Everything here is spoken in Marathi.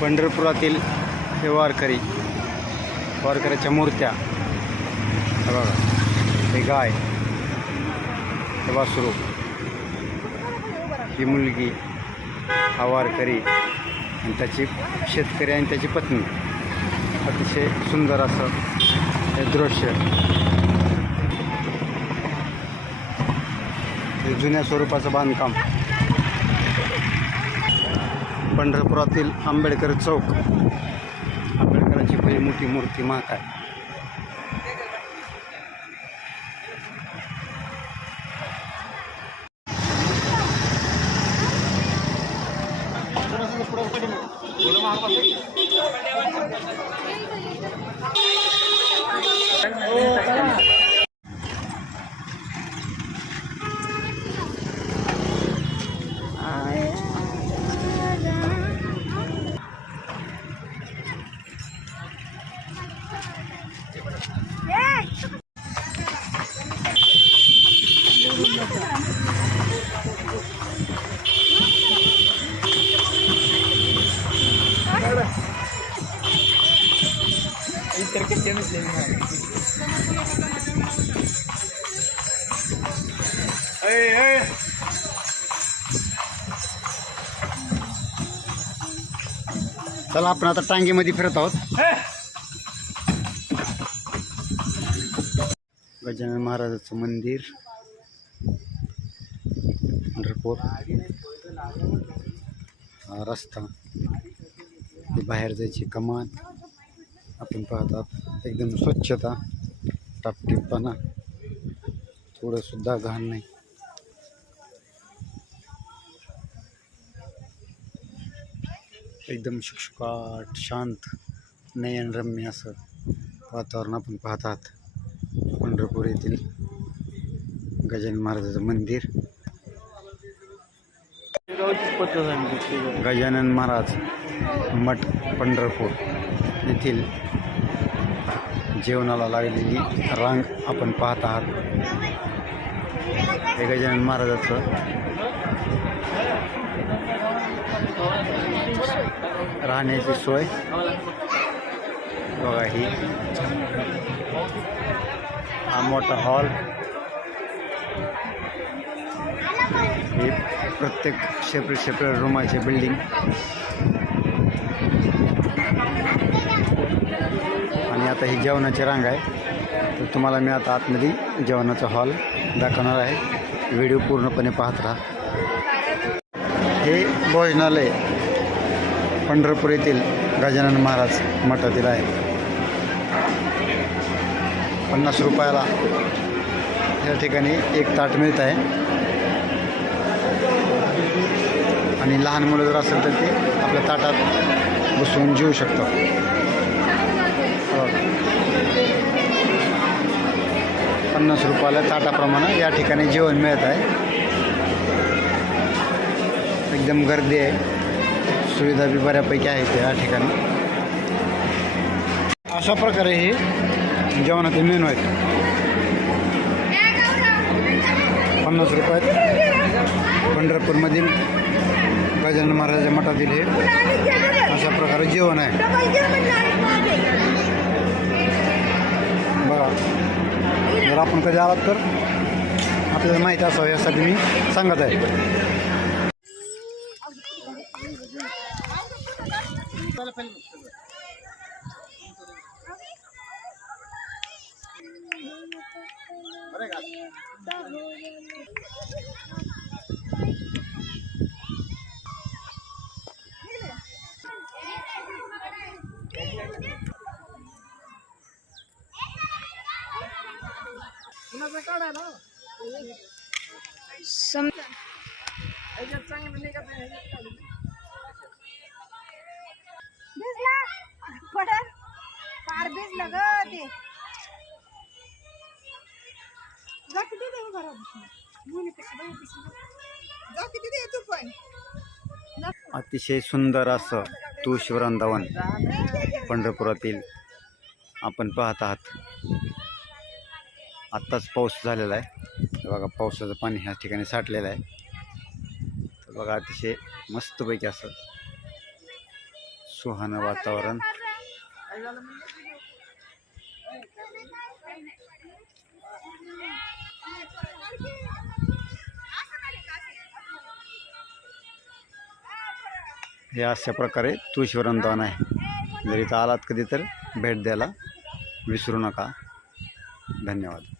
पंढरपुरातील हे वारकरी वारकऱ्याच्या मूर्त्या. हे बघा हे गाय हे वासरू ही मुलगी हा वारकरी आणि त्याची शेतकरी आणि त्याची पत्नी. अतिशय सुंदर असं हे दृश्य. हे जुन्या स्वरूपाचं बांधकाम. पंढरपुरातील आंबेडकर चौक. आंबेडकरांची पहिली मोठी मूर्ती महाकाय चला आपण आता टांगेमध्ये फिरत आहोत. गजानन महाराजाचं मंदिर. पंढरपूर. रस्ता. बाहेर जायची कमान आपण पाहतात एकदम स्वच्छता टापटीपणा. थोडंसुद्धा घाण नाही. एकदम शुकशुकाट शांत नयनरम्य असं वातावरण आपण पाहतात. पंढरपूर येथील गजानन महाराजाचं मंदिर. गजानन महाराज मठ पंढरपूर येथील जेवणाला लागलेली रांग आपण पाहत आहात. हे गजानन महाराजाचं राहण्याची सोय. बघा ही. हा मोठा हॉल. हे प्रत्येक सेपरेट सेपरेट रूमाचे बिल्डिंग. आणि आता ही जेवणाची रांग आहे. तर तुम्हाला मी आता आतमध्ये जेवणाचा हॉल दाखवणार आहे. व्हिडिओ पूर्णपणे पाहत राहा. हे भोजनालय पंढरपूर येथील गजानन महाराज मठातील आहे. पन्नास रुपयाला या ठिकाणी एक ताट मिळत आहे. आणि लहान मुलं जर असेल तर ते आपल्या ताटात बसवून जेवू शकतात. पन्नास रुपयाला ताटाप्रमाणे या ठिकाणी जेवण मिळत आहे. एकदम गर्दी आहे. सुविधा बी बऱ्यापैकी आहेत या ठिकाणी. अशा प्रकारे हे जेवणाचे मेनू आहेत. पन्नास रुपयात पंढरपूरमधील गजानन महाराजा मठातील हे अशा प्रकारे जेवण आहे. बघा. जर आपण कधी आलात तर आपल्याला माहिती असावं यासाठी मी सांगत आहे. भिजला. पडल. फार भिजलं ग ते. अतिशय सुंदर असं तुळशी वृंदावन पंढरपुरातील आपण पाहत आहात. आत्ताच पाऊस झालेला आहे. बघा पावसाचं पाणी ह्या ठिकाणी साठलेलं आहे. तर बघा अतिशय मस्तपैकी असं सुहानं वातावरण. हे अशा प्रकारे तुळशीवरंतवन आहे. जर इथं आलात कधी तर भेट द्यायला विसरू नका. धन्यवाद.